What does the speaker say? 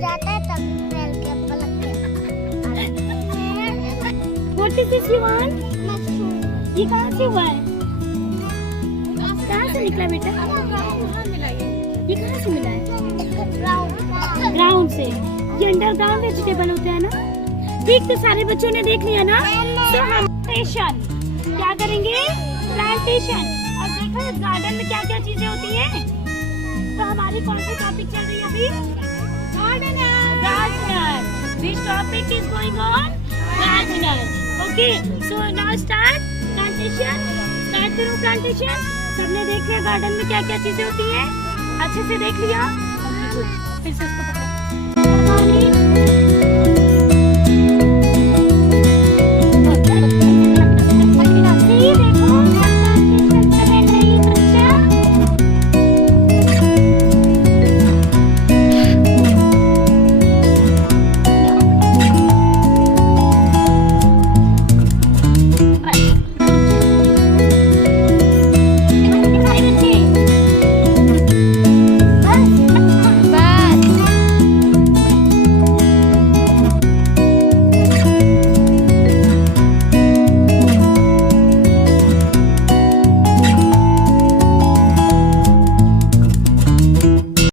जाता है तब फैल के पलक के। What is this you want? ये कहाँ से हुआ है? कहाँ से निकला बेटा? ये कहाँ से मिला है? ग्राउंड से। ये अंडरग्राउंड वेजिटेबल होते हैं ना? ठीक, तो सारे बच्चों ने देख लिया ना? तो हम प्लांटेशन क्या करेंगे? प्लांटेशन। और देखो इस गार्डन में क्या क्या चीजें होती हैं? तो हमारी कौन सी टॉपिक चल रही है अभी? Gardener. Which topic is going on? Gardener. Okay. So now start plantation. Start करो plantation. सबने देख लिया गार्डन में क्या क्या चीजें होती हैं? अच्छे से देख लिया? फिर से